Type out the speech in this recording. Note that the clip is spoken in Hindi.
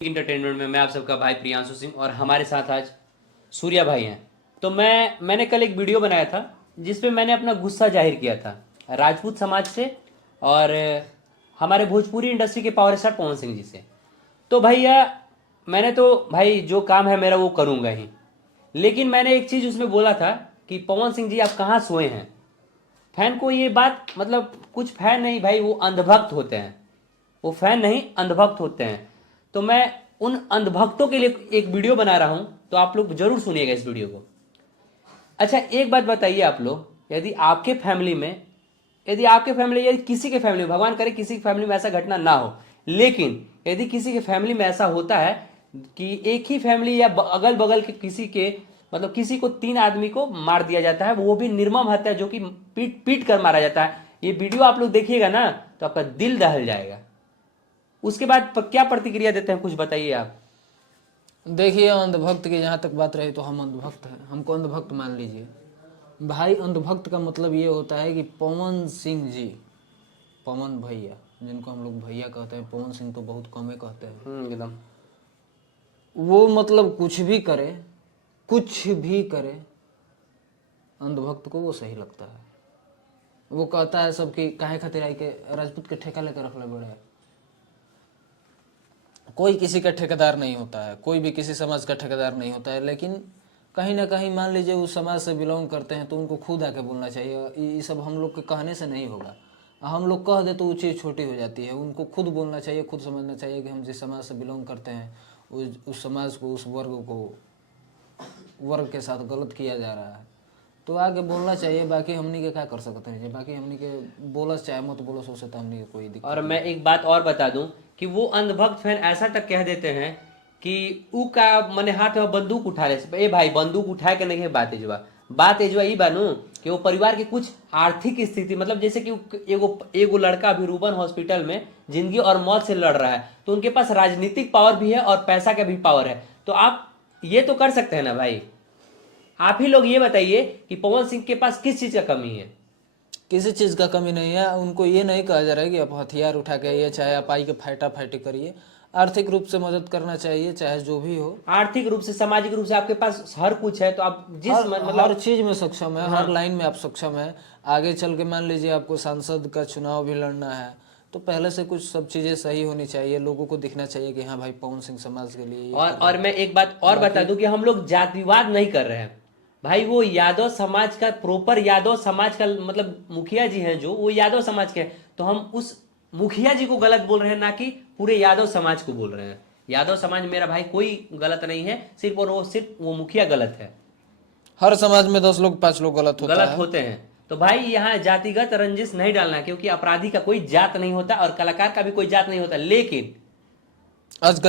इंटरटेनमेंट में मैं आप सबका भाई प्रियांशु सिंह और हमारे साथ आज सूर्या भाई हैं। तो मैंने कल एक वीडियो बनाया था जिसपे मैंने अपना गुस्सा जाहिर किया था राजपूत समाज से और हमारे भोजपुरी इंडस्ट्री के पावर स्टार पवन सिंह जी से। तो भैया मैंने तो भाई जो काम है मेरा वो करूँगा ही, लेकिन मैंने एक चीज़ उसमें बोला था कि पवन सिंह जी आप कहाँ सोए हैं। फैन को ये बात मतलब कुछ फैन नहीं भाई, वो अंधभक्त होते हैं, वो फैन नहीं अंधभक्त होते हैं। तो मैं उन अंधभक्तों के लिए एक वीडियो बना रहा हूं, तो आप लोग जरूर सुनिएगा इस वीडियो को। अच्छा एक बात बताइए आप लोग, यदि किसी के फैमिली में, भगवान करे किसी की फैमिली में ऐसा घटना ना हो, लेकिन यदि किसी के फैमिली में ऐसा होता है कि एक ही फैमिली या अगल बगल के किसी के मतलब किसी को 3 आदमी को मार दिया जाता है, वो भी निर्मम हत्या, जो कि पीट पीट कर मारा जाता है। ये वीडियो आप लोग देखिएगा ना तो आपका दिल दहल जाएगा। उसके बाद क्या प्रतिक्रिया देते हैं, कुछ बताइए आप। देखिए, अंधभक्त की जहाँ तक बात रही तो हम अंधभक्त हैं, हमको अंधभक्त मान लीजिए भाई। अंधभक्त का मतलब ये होता है कि पवन सिंह जी, पवन भैया जिनको हम लोग भैया कहते हैं, पवन सिंह तो बहुत कम ही कहते हैं एकदम। वो मतलब कुछ भी करे, कुछ भी करे, अंधभक्त को वो सही लगता है। वो कहता है सबकी काहे खातिर आई के राजपूत के ठेका लेकर रख ले बड़े। कोई किसी का ठेकेदार नहीं होता है, कोई भी किसी समाज का ठेकेदार नहीं होता है, लेकिन कहीं ना कहीं मान लीजिए उस समाज से बिलोंग करते हैं तो उनको खुद आके बोलना चाहिए। ये सब हम लोग के कहने से नहीं होगा, हम लोग कह दे तो वो चीज़ छोटी हो जाती है। उनको खुद बोलना चाहिए, खुद समझना चाहिए कि हम जिस समाज से बिलोंग करते हैं उस समाज को, उस वर्ग के साथ गलत किया जा रहा है तो आगे बोलना चाहिए। बाकी हमनी के क्या कर सकते हैं, बाकी हमनी के बोलस चाहे मत बोलस, उससे तो हमनी के कोई दिक्कत। और मैं एक बात और बता दूं कि वो अंधभक्त फैन ऐसा तक कह देते हैं कि ऊ का मने हाथ में बंदूक उठा ले, ए भाई बंदूक उठा के नहीं है बात एजवा ई बानू कि वो परिवार की कुछ आर्थिक स्थिति, मतलब जैसे कि एगो लड़का अभी रूबन हॉस्पिटल में जिंदगी और मौत से लड़ रहा है, तो उनके पास राजनीतिक पावर भी है और पैसा का भी पावर है। तो आप ये तो कर सकते हैं ना भाई। आप ही लोग ये बताइए कि पवन सिंह के पास किस चीज का कमी है। किसी चीज़ का कमी नहीं है। उनको ये नहीं कहा जा रहा है कि आप हथियार उठा के आइए, चाहे आप आई के फाइटा फाइटी करिए। आर्थिक रूप से मदद करना चाहिए, चाहे जो भी हो। आर्थिक रूप से, सामाजिक रूप से आपके पास हर कुछ है, तो आप हर चीज में सक्षम है। हर लाइन में आप सक्षम है। आगे चल के मान लीजिए आपको सांसद का चुनाव भी लड़ना है तो पहले से कुछ सब चीजें सही होनी चाहिए, लोगों को दिखना चाहिए कि हाँ भाई पवन सिंह समाज के लिए। और मैं एक बात और बता दूं कि हम लोग जातिवाद नहीं कर रहे हैं भाई। वो यादव समाज का, प्रॉपर यादव समाज का मतलब मुखिया जी हैं जो, वो यादव समाज के हैं, तो हम उस मुखिया जी को गलत बोल रहे हैं, ना कि पूरे यादव समाज को बोल रहे हैं। यादव समाज मेरा भाई कोई गलत नहीं है, सिर्फ वो मुखिया गलत है। हर समाज में 10 लोग 5 लोग गलत होते हैं। तो भाई यहाँ जातिगत रंजिश नहीं डालना, क्योंकि अपराधी का कोई जात नहीं होता और कलाकार का भी कोई जात नहीं होता। लेकिन आजकल